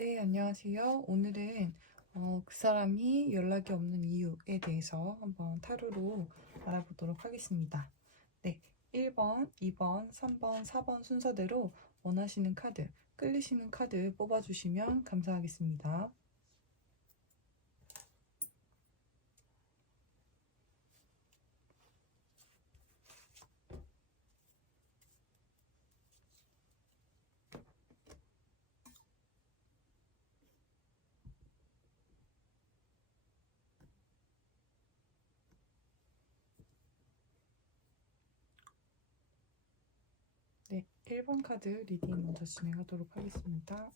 네, 안녕하세요. 오늘은 그 사람이 연락이 없는 이유에 대해서 한번 타로로 알아보도록 하겠습니다. 네, 1번, 2번, 3번, 4번 순서대로 원하시는 카드, 끌리시는 카드 뽑아주시면 감사하겠습니다. 네, 1번 카드 리딩 먼저 진행하도록 하겠습니다.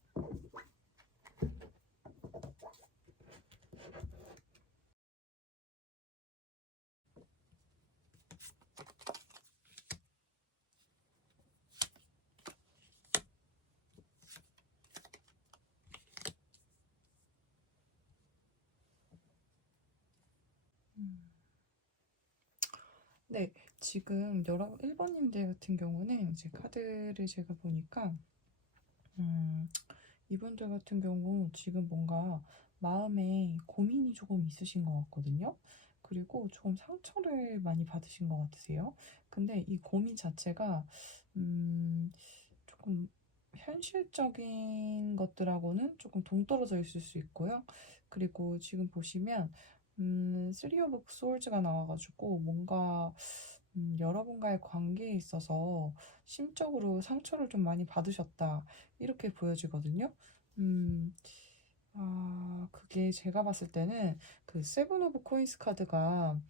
네, 지금 여러분 1번님들 같은 경우는 이제 카드를 제가 보니까 이분들 같은 경우 지금 뭔가 마음에 고민이 조금 있으신 것 같거든요. 그리고 조금 상처를 많이 받으신 것 같으세요. 근데 이 고민 자체가 조금 현실적인 것들하고는 조금 동떨어져 있을 수 있고요. 그리고 지금 보시면 쓰리 오브 스월즈가 나와가지고 뭔가 여러분과의 관계에 있어서 심적으로 상처를 좀 많이 받으셨다 이렇게 보여지거든요. 음, 그게 제가 봤을 때는 그 세븐 오브 코인스 카드가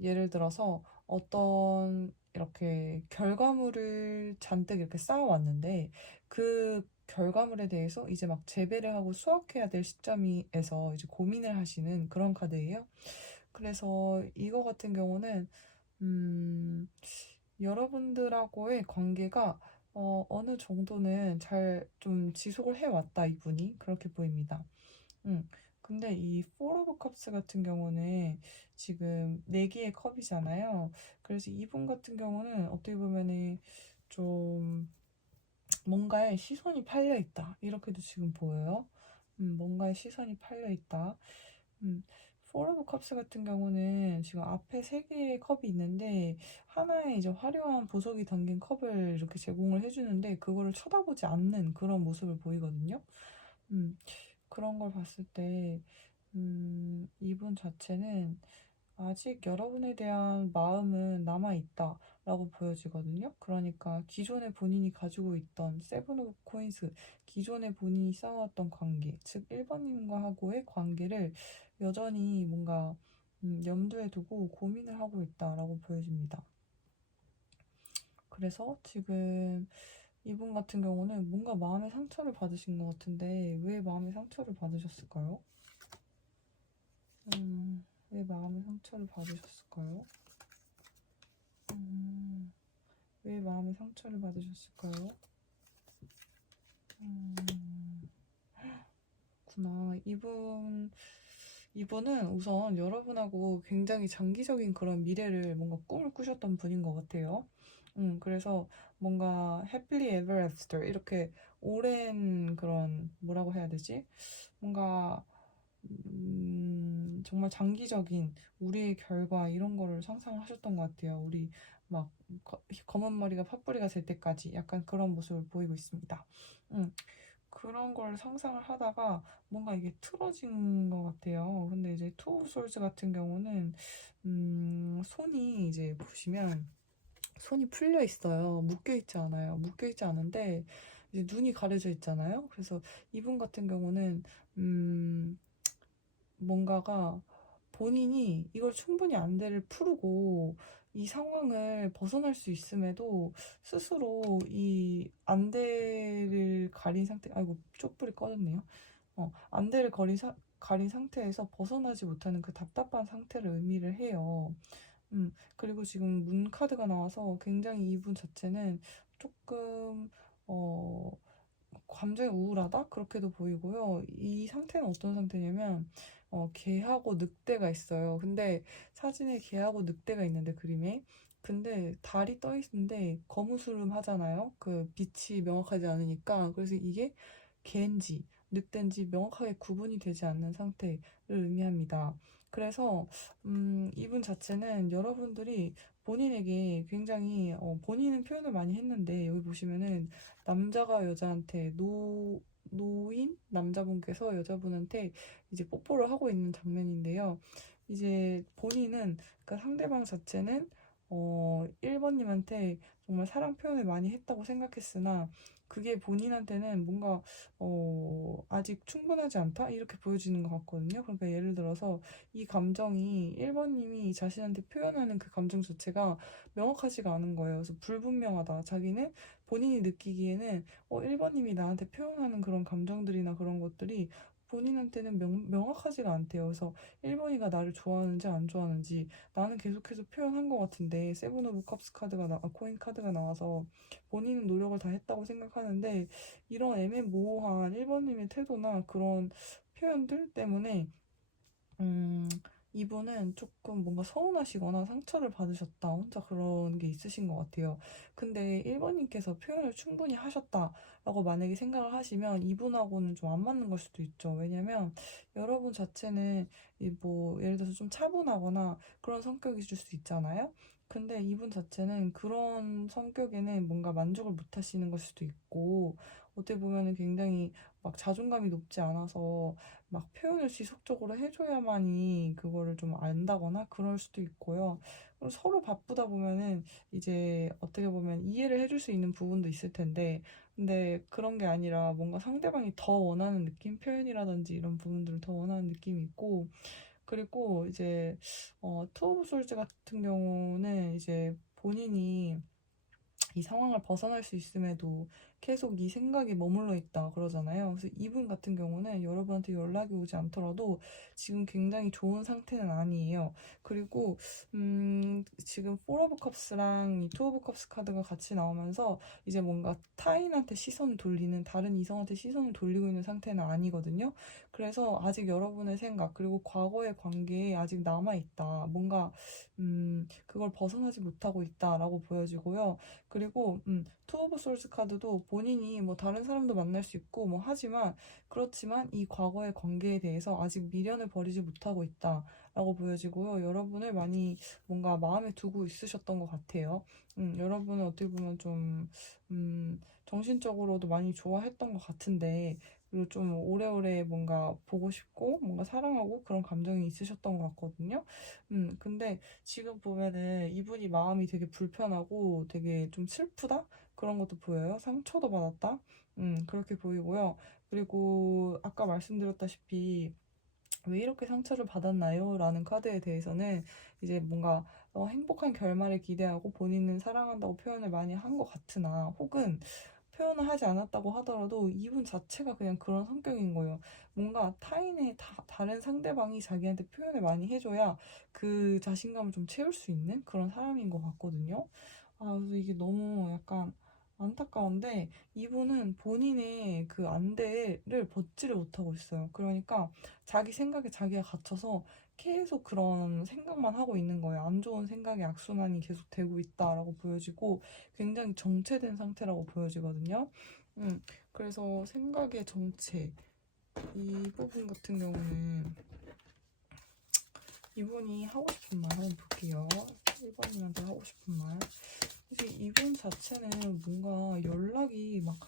예를 들어서 어떤 이렇게 결과물을 잔뜩 이렇게 쌓아왔는데 그 결과물에 대해서 이제 막 재배를 하고 수확해야 될 시점에서 이제 고민을 하시는 그런 카드예요. 그래서 이거 같은 경우는 음, 여러분들하고의 관계가 어느 정도는 잘 좀 지속을 해왔다, 이분이. 그렇게 보입니다. 음. 근데 이 포 오브 컵스 같은 경우는 지금 4개의 컵이잖아요. 그래서 이분 같은 경우는 어떻게 보면은 좀 뭔가에 시선이 팔려 있다. 이렇게도 지금 보여요. 뭔가에 시선이 팔려 있다. 음, 포 오브 컵스 같은 경우는 지금 앞에 3개의 컵이 있는데 하나에 이제 화려한 보석이 담긴 컵을 이렇게 제공을 해주는데 그거를 쳐다보지 않는 그런 모습을 보이거든요. 음, 그런 걸 봤을 때 이분 자체는 아직 여러분에 대한 마음은 남아있다라고 보여지거든요. 그러니까 기존에 본인이 가지고 있던 세븐 오브 코인스, 기존에 본인이 쌓아왔던 관계, 즉 1번님과 하고의 관계를 여전히 뭔가 염두에 두고 고민을 하고 있다라고 보여집니다. 그래서 지금 이분 같은 경우는 뭔가 마음의 상처를 받으신 것 같은데 왜 마음의 상처를 받으셨을까요? 왜 마음의 상처를 받으셨을까요? 왜 마음의 상처를 받으셨을까요? 그렇구나. 이분은 우선 여러분하고 굉장히 장기적인 그런 미래를 뭔가 꿈을 꾸셨던 분인 것 같아요. 그래서 뭔가 happily ever after 이렇게 오랜 그런 뭐라고 해야 되지? 뭔가 정말 장기적인 우리의 결과 이런 거를 상상하셨던 것 같아요. 우리 막 검은 머리가 팥뿌리가 될 때까지 약간 그런 모습을 보이고 있습니다. 음, 그런 걸 상상을 하다가 뭔가 이게 틀어진 것 같아요. 근데 이제 투 오브 솔즈 같은 경우는 손이 이제 보시면 손이 풀려 있어요. 묶여 있지 않아요. 묶여 있지 않은데 이제 눈이 가려져 있잖아요. 그래서 이분 같은 경우는 음, 뭔가가 본인이 이걸 충분히 안대를 풀고 이 상황을 벗어날 수 있음에도 스스로 이 안대를 가린 상태, 아이고, 쪽불이 꺼졌네요. 안대를 가린 상태에서 벗어나지 못하는 그 답답한 상태를 의미를 해요. 그리고 지금 문 카드가 나와서 굉장히 이분 자체는 조금, 어, 감정이 우울하다? 그렇게도 보이고요. 이 상태는 어떤 상태냐면, 개하고 늑대가 있어요. 근데 사진에 개하고 늑대가 있는데, 그림에. 근데 달이 떠 있는데 거무스름하잖아요. 그 빛이 명확하지 않으니까. 그래서 이게 개인지 늑대인지 명확하게 구분이 되지 않는 상태를 의미합니다. 그래서 이분 자체는 여러분들이 본인에게 굉장히 본인은 표현을 많이 했는데 여기 보시면은 남자가 여자한테 노인 남자분께서 여자분한테 이제 뽀뽀를 하고 있는 장면인데요. 이제 본인은 그러니까 상대방 자체는 1번님한테 정말 사랑 표현을 많이 했다고 생각했으나 그게 본인한테는 뭔가 아직 충분하지 않다? 이렇게 보여지는 것 같거든요. 그러니까 예를 들어서 이 감정이 1번님이 자신한테 표현하는 그 감정 자체가 명확하지가 않은 거예요. 그래서 불분명하다. 자기는 본인이 느끼기에는 1번님이 나한테 표현하는 그런 감정들이나 그런 것들이 본인한테는 명확하지가 않대요. 그래서 1번이가 나를 좋아하는지 안 좋아하는지 나는 계속해서 표현한 것 같은데 세븐 오브 컵스 코인 카드가 나와서 본인은 노력을 다 했다고 생각하는데 이런 애매모호한 1번님의 태도나 그런 표현들 때문에 음, 이분은 조금 뭔가 서운하시거나 상처를 받으셨다. 혼자 그런 게 있으신 것 같아요. 근데 1번님께서 표현을 충분히 하셨다라고 만약에 생각을 하시면 이분하고는 좀 안 맞는 걸 수도 있죠. 왜냐면 여러분 자체는 뭐 예를 들어서 좀 차분하거나 그런 성격이실 수 있잖아요. 근데 이분 자체는 그런 성격에는 뭔가 만족을 못 하시는 걸 수도 있고 어떻게 보면은 굉장히 막 자존감이 높지 않아서 막 표현을 지속적으로 해줘야만이 그거를 좀 안다거나 그럴 수도 있고요. 그리고 서로 바쁘다 보면은 이제 어떻게 보면 이해를 해줄 수 있는 부분도 있을 텐데, 근데 그런 게 아니라 뭔가 상대방이 더 원하는 느낌, 표현이라든지 이런 부분들을 더 원하는 느낌이 있고, 그리고 이제 투 오브 솔즈 같은 경우는 이제 본인이 이 상황을 벗어날 수 있음에도 계속 이 생각이 머물러 있다 그러잖아요. 그래서 이분 같은 경우는 여러분한테 연락이 오지 않더라도 지금 굉장히 좋은 상태는 아니에요. 그리고 지금 4 오브 컵스랑 이2 오브 컵스 카드가 같이 나오면서 이제 뭔가 타인한테 시선을 돌리는 다른 이성한테 시선을 돌리고 있는 상태는 아니거든요. 그래서 아직 여러분의 생각 그리고 과거의 관계에 아직 남아 있다. 뭔가 그걸 벗어나지 못하고 있다라고 보여지고요. 그리고 투 오브 솔스 카드도 본인이 뭐 다른 사람도 만날 수 있고 뭐 하지만 그렇지만 이 과거의 관계에 대해서 아직 미련을 버리지 못하고 있다라고 보여지고요. 여러분을 많이 뭔가 마음에 두고 있으셨던 것 같아요. 여러분은 어떻게 보면 좀 정신적으로도 많이 좋아했던 것 같은데 그리고 좀 오래오래 뭔가 보고 싶고 뭔가 사랑하고 그런 감정이 있으셨던 것 같거든요. 근데 지금 보면은 이분이 마음이 되게 불편하고 되게 좀 슬프다? 그런 것도 보여요. 상처도 받았다? 그렇게 보이고요. 그리고 아까 말씀드렸다시피 왜 이렇게 상처를 받았나요? 라는 카드에 대해서는 이제 뭔가 행복한 결말을 기대하고 본인은 사랑한다고 표현을 많이 한 것 같으나 혹은 표현을 하지 않았다고 하더라도 이분 자체가 그냥 그런 성격인 거예요. 뭔가 타인의 다른 상대방이 자기한테 표현을 많이 해줘야 그 자신감을 좀 채울 수 있는 그런 사람인 것 같거든요. 그래서 이게 너무 약간 안타까운데 이분은 본인의 그 안대를 벗지를 못하고 있어요. 그러니까 자기 생각에 자기가 갇혀서 계속 그런 생각만 하고 있는 거예요. 안 좋은 생각의 악순환이 계속 되고 있다라고 보여지고 굉장히 정체된 상태라고 보여지거든요. 그래서 생각의 정체 이 부분 같은 경우는 이분이 하고 싶은 말 한번 볼게요. 1번님한테 하고 싶은 말. 이제 이분 자체는 뭔가 연락이 막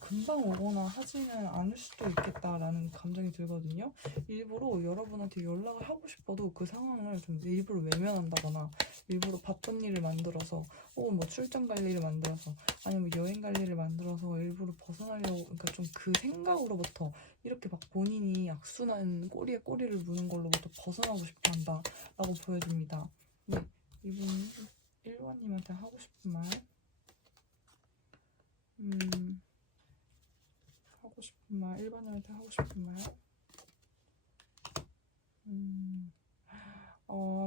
금방 오거나 하지는 않을 수도 있겠다라는 감정이 들거든요. 일부러 여러분한테 연락을 하고 싶어도 그 상황을 좀 일부러 외면한다거나 일부러 바쁜 일을 만들어서 혹은 뭐 출장 갈 일을 만들어서 아니면 여행 갈 일을 만들어서 일부러 벗어나려고 그러니까 좀 그 생각으로부터 이렇게 막 본인이 악순환 꼬리에 꼬리를 무는 걸로부터 벗어나고 싶어 한다라고 보여집니다. 네, 이분 1번님한테 하고 싶은 말 하고 싶은 말, 일반인한테 하고 싶은 말.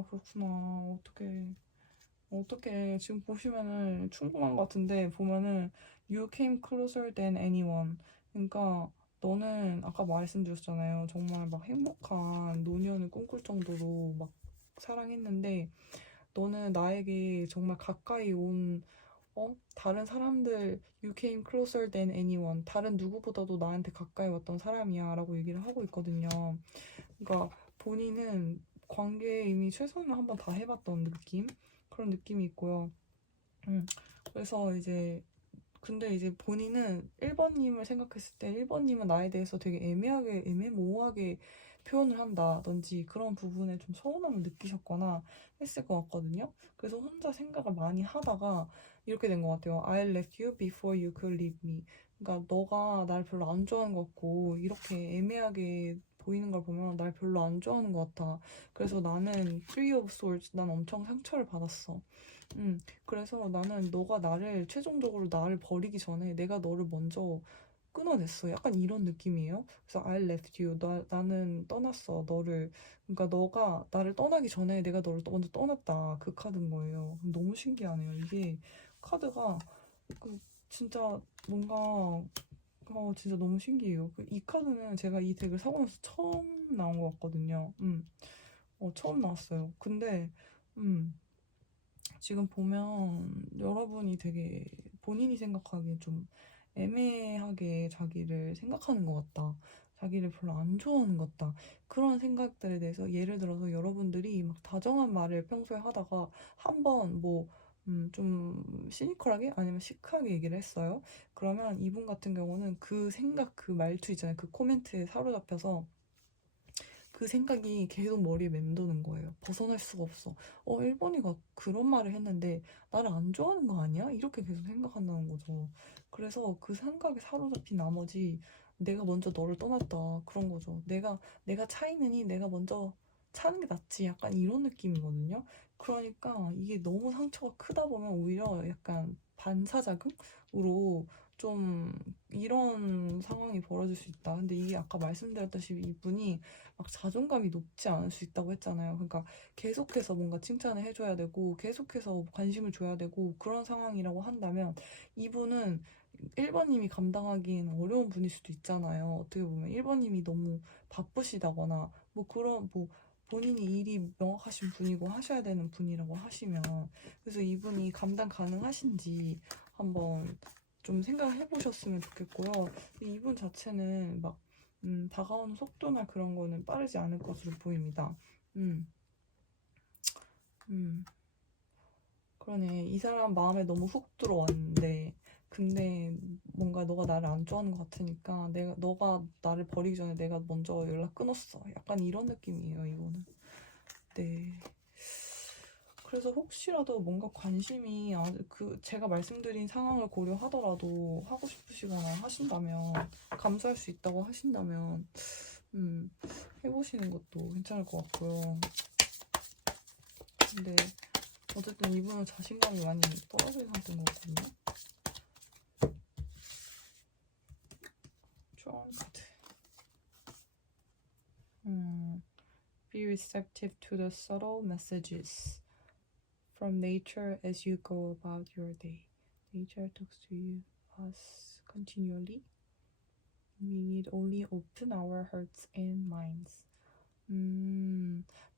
그렇구나. 어떻게, 지금 보시면은 충분한 것 같은데, 보면은, You came closer than anyone. 그러니까, 너는 아까 말씀드렸잖아요. 정말 막 행복한 노년을 꿈꿀 정도로 막 사랑했는데, 너는 나에게 정말 가까이 온 다른 사람들 you came closer than anyone. 다른 누구보다도 나한테 가까이 왔던 사람이야 라고 얘기를 하고 있거든요. 그러니까 본인은 관계에 이미 최선을 한번 다 해봤던 느낌? 그런 느낌이 있고요. 그래서 이제 근데 이제 본인은 1번님을 생각했을 때 1번님은 나에 대해서 되게 애매모호하게 표현을 한다든지 그런 부분에 좀 서운함을 느끼셨거나 했을 것 같거든요. 그래서 혼자 생각을 많이 하다가 이렇게 된 것 같아요. I left you before you could leave me. 그러니까 너가 날 별로 안 좋아하는 것 같고 이렇게 애매하게 보이는 걸 보면 날 별로 안 좋아하는 것 같아. 그래서 나는 Three of Swords, 난 엄청 상처를 받았어. 그래서 나는 너가 최종적으로 나를 버리기 전에 내가 너를 먼저 끊어냈어. 약간 이런 느낌이에요. 그래서 I left you. 나는 떠났어. 너를. 그러니까 너가 나를 떠나기 전에 내가 너를 먼저 떠났다. 그 카드인 거예요. 너무 신기하네요. 이게 카드가 진짜 뭔가 진짜 너무 신기해요. 이 카드는 제가 이 덱을 사고 나서 처음 나온 것 같거든요. 처음 나왔어요. 근데 지금 보면 여러분이 되게 본인이 생각하기엔 좀 애매하게 자기를 생각하는 것 같다. 자기를 별로 안 좋아하는 것 같다. 그런 생각들에 대해서 예를 들어서 여러분들이 막 다정한 말을 평소에 하다가 한번 좀 시니컬하게 아니면 시크하게 얘기를 했어요. 그러면 이분 같은 경우는 그 생각, 그 말투 있잖아요. 그 코멘트에 사로잡혀서 그 생각이 계속 머리에 맴도는 거예요. 벗어날 수가 없어. 일본이가 그런 말을 했는데 나를 안 좋아하는 거 아니야? 이렇게 계속 생각한다는 거죠. 그래서 그 생각에 사로잡힌 나머지 내가 먼저 너를 떠났다. 그런 거죠. 내가 차이느니 내가 먼저 차는 게 낫지. 약간 이런 느낌이거든요. 그러니까 이게 너무 상처가 크다 보면 오히려 약간 반사작용으로 좀 이런 상황이 벌어질 수 있다. 근데 이게 아까 말씀드렸다시피 이분이 막 자존감이 높지 않을 수 있다고 했잖아요. 그러니까 계속해서 뭔가 칭찬을 해줘야 되고 계속해서 관심을 줘야 되고 그런 상황이라고 한다면 이분은 1번님이 감당하기에는 어려운 분일 수도 있잖아요. 어떻게 보면 1번님이 너무 바쁘시다거나 본인이 일이 명확하신 분이고 하셔야 되는 분이라고 하시면 그래서 이분이 감당 가능하신지 한번 좀 생각을 해보셨으면 좋겠고요. 이분 자체는 막 다가오는 속도나 그런 거는 빠르지 않을 것으로 보입니다. 음, 음. 그러네. 이 사람 마음에 너무 훅 들어왔는데, 근데 뭔가 너가 나를 안 좋아하는 것 같으니까 너가 나를 버리기 전에 내가 먼저 연락 끊었어. 약간 이런 느낌이에요, 이거는. 네. 그래서 혹시라도 뭔가 관심이 제가 말씀드린 상황을 고려하더라도 하고 싶으시거나 하신다면, 감수할 수 있다고 하신다면, 해보시는 것도 괜찮을 것 같고요. 근데 어쨌든 이분은 자신감이 많이 떨어진 상태인 것 같거든요. 좋은 카드. Be receptive to the subtle messages from nature as you go about your day. Nature talks to us continually. We need only open our hearts and minds.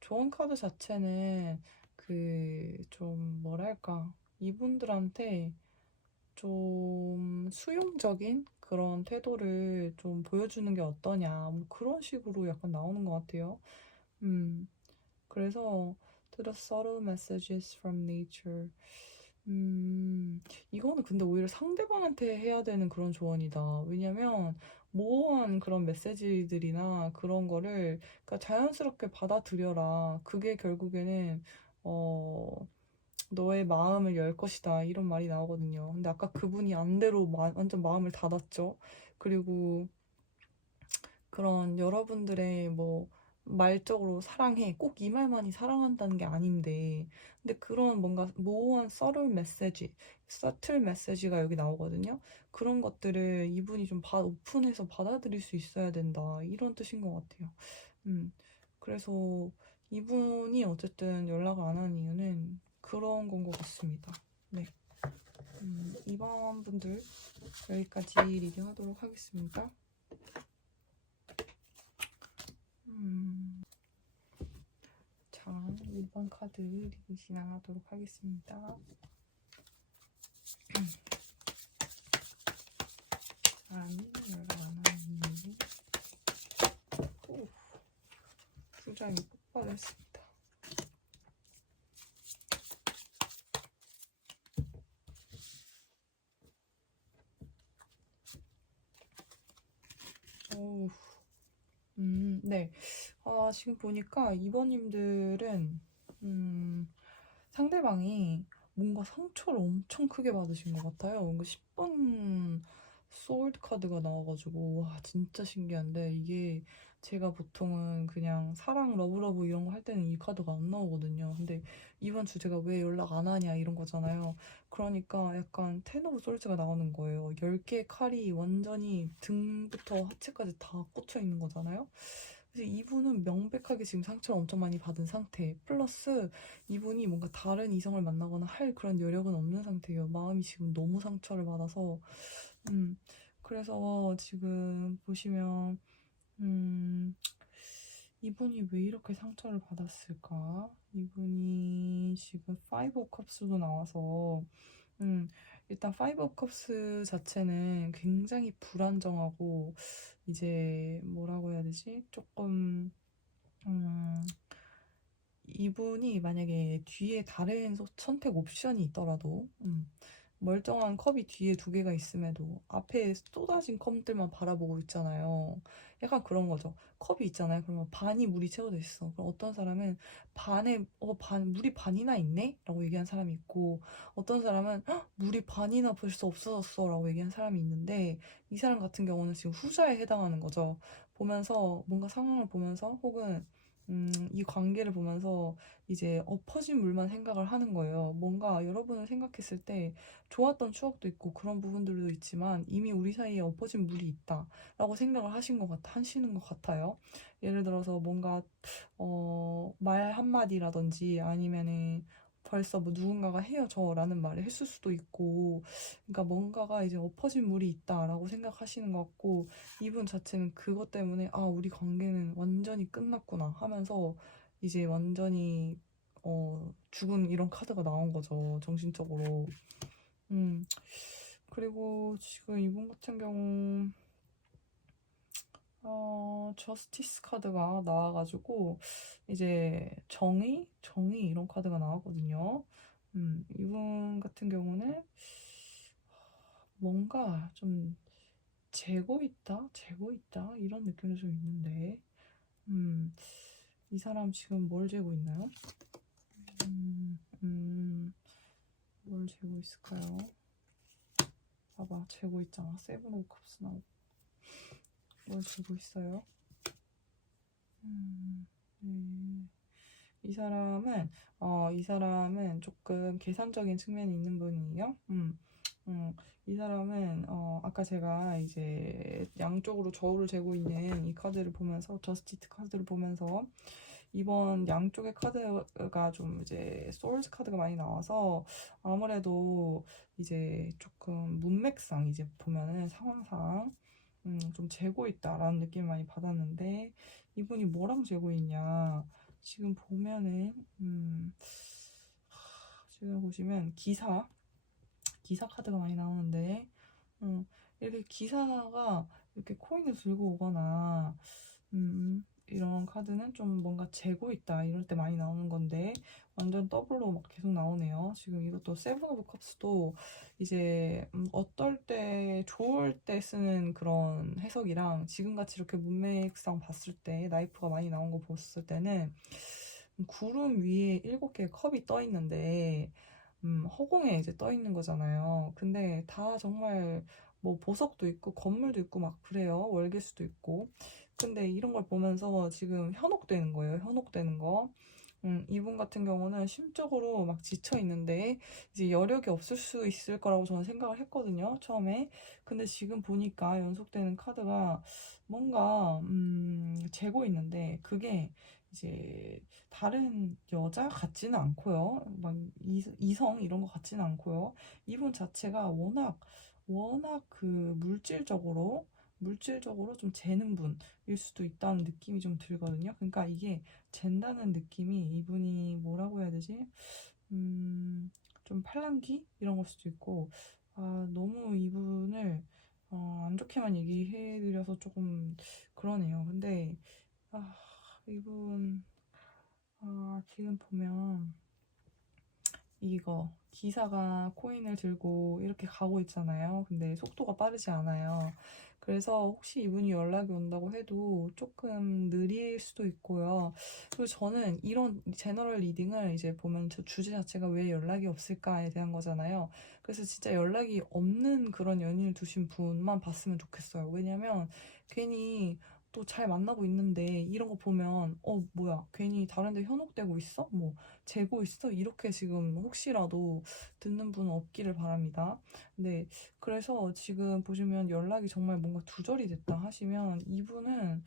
좋은 카드 자체는 좀 뭐랄까 이분들한테 좀 수용적인 그런 태도를 좀 보여주는 게 어떠냐 뭐 그런 식으로 약간 나오는 것 같아요. 그래서 To the subtle messages from nature. 이거는 근데 오히려 상대방한테 해야 되는 그런 조언이다. 왜냐면 모호한 그런 메시지들이나 그런 거를 그러니까 자연스럽게 받아들여라. 그게 결국에는 너의 마음을 열 것이다. 이런 말이 나오거든요. 근데 아까 그분이 안대로 완전 마음을 닫았죠. 그리고 그런 여러분들의 말적으로 사랑해. 꼭 이 말만이 사랑한다는 게 아닌데. 근데 그런 뭔가 모호한 서틀 메시지가 여기 나오거든요. 그런 것들을 이분이 좀 오픈해서 받아들일 수 있어야 된다. 이런 뜻인 것 같아요. 그래서 이분이 어쨌든 연락을 안 하는 이유는 그런 건 것 같습니다. 네. 이번 분들 여기까지 리딩하도록 하겠습니다. 자, 1번 카드 리딩 진행하도록 하겠습니다. 아니, 연락 안 하는 이유. 오, 두 장이 폭발했습니다. 오, 네. 지금 보니까 이번님들은, 상대방이 뭔가 상처를 엄청 크게 받으신 것 같아요. 뭔가 10번 소울드 카드가 나와가지고, 와, 진짜 신기한데, 이게 제가 보통은 그냥 사랑, 러브러브 이런 거 할 때는 이 카드가 안 나오거든요. 근데 이번 주제가 왜 연락 안 하냐 이런 거잖아요. 그러니까 약간 텐 오브 솔즈가 나오는 거예요. 10개의 칼이 완전히 등부터 하체까지 다 꽂혀 있는 거잖아요. 그래서 이분은 명백하게 지금 상처를 엄청 많이 받은 상태. 플러스 이분이 뭔가 다른 이성을 만나거나 할 그런 여력은 없는 상태예요. 마음이 지금 너무 상처를 받아서. 음, 그래서 지금 보시면, 음, 이분이 왜 이렇게 상처를 받았을까? 이분이 지금 파이브 오브 컵스도 나와서, 음, 일단 파이브 오브 컵스 자체는 굉장히 불안정하고, 이제 뭐라고 해야 되지? 조금, 음, 이분이 만약에 뒤에 다른 선택 옵션이 있더라도, 멀쩡한 컵이 뒤에 두 개가 있음에도 앞에 쏟아진 컵들만 바라보고 있잖아요. 약간 그런 거죠. 컵이 있잖아요. 그러면 반이 물이 채워져 있어. 그럼 어떤 사람은 물이 반이나 있네? 라고 얘기한 사람이 있고, 어떤 사람은 물이 반이나 벌써 없어졌어. 라고 얘기한 사람이 있는데, 이 사람 같은 경우는 지금 후자에 해당하는 거죠. 보면서, 뭔가 상황을 보면서, 혹은 이 관계를 보면서 이제 엎어진 물만 생각을 하는 거예요. 뭔가 여러분을 생각했을 때 좋았던 추억도 있고 그런 부분들도 있지만 이미 우리 사이에 엎어진 물이 있다라고 생각을 하시는 것 같아요. 예를 들어서 뭔가 말 한마디라든지 아니면은 벌써 뭐 누군가가 헤어져라는 말을 했을 수도 있고, 그러니까 뭔가가 이제 엎어진 물이 있다라고 생각하시는 것 같고, 이분 자체는 그것 때문에 우리 관계는 완전히 끝났구나 하면서 이제 완전히 죽은 이런 카드가 나온 거죠. 정신적으로. 음. 그리고 지금 이분 같은 경우 저스티스 카드가 나와가지고 이제 정의 이런 카드가 나왔거든요. 이분 같은 경우는 뭔가 좀 재고 있다 이런 느낌도 좀 있는데, 음, 이 사람 지금 뭘 재고 있나요? 음, 음, 뭘 재고 있을까요? 봐봐, 재고 있잖아. 세븐 오브 컵스 나오고. 뭘 재고 있어요? 네. 이 사람은 조금 계산적인 측면이 있는 분이에요. 이 사람은, 아까 제가 이제 양쪽으로 저울을 재고 있는 이 카드를 보면서, 저스티스 카드를 보면서, 이번 양쪽의 카드가 좀 이제 소울즈 카드가 많이 나와서 아무래도 이제 조금 문맥상 이제 보면은 상황상 좀 재고 있다라는 느낌을 많이 받았는데, 이분이 뭐랑 재고 있냐 지금 보면은 지금 보시면 기사 카드가 많이 나오는데, 이렇게 기사가 이렇게 코인을 들고 오거나 이런 카드는 좀 뭔가 재고 있다 이럴 때 많이 나오는 건데, 완전 더블로 막 계속 나오네요. 지금 이것도 세븐 오브 컵스도 이제 어떨 때 좋을 때 쓰는 그런 해석이랑 지금같이 이렇게 문맥상 봤을 때 나이프가 많이 나온 거 봤을 때는 구름 위에 7개의 컵이 떠 있는데, 허공에 이제 떠 있는 거잖아요. 근데 다 정말 뭐 보석도 있고 건물도 있고 막 그래요. 월계수도 있고. 근데 이런 걸 보면서 지금 현혹되는 거예요. 현혹되는 거. 이분 같은 경우는 심적으로 막 지쳐 있는데 이제 여력이 없을 수 있을 거라고 저는 생각을 했거든요. 처음에. 근데 지금 보니까 연속되는 카드가 뭔가 재고 있는데, 그게 이제 다른 여자 같지는 않고요. 막 이성 이런 거 같지는 않고요. 이분 자체가 워낙 그 물질적으로 좀 재는 분일 수도 있다는 느낌이 좀 들거든요. 그러니까 이게 잰다는 느낌이, 이분이 뭐라고 해야 되지? 좀 팔랑귀 이런 걸 수도 있고, 너무 이분을 안 좋게만 얘기해드려서 조금 그러네요. 근데 아, 이분 지금 보면 이거 기사가 코인을 들고 이렇게 가고 있잖아요. 근데 속도가 빠르지 않아요. 그래서 혹시 이분이 연락이 온다고 해도 조금 느릴 수도 있고요. 그리고 저는 이런 제너럴 리딩을 이제 보면 저 주제 자체가 왜 연락이 없을까에 대한 거잖아요. 그래서 진짜 연락이 없는 그런 연인을 두신 분만 봤으면 좋겠어요. 왜냐면 괜히 또 잘 만나고 있는데 이런 거 보면 뭐야 괜히 다른 데 현혹되고 있어? 뭐 재고 있어? 이렇게 지금 혹시라도 듣는 분은 없기를 바랍니다. 네, 그래서 지금 보시면 연락이 정말 뭔가 두절이 됐다 하시면 이분은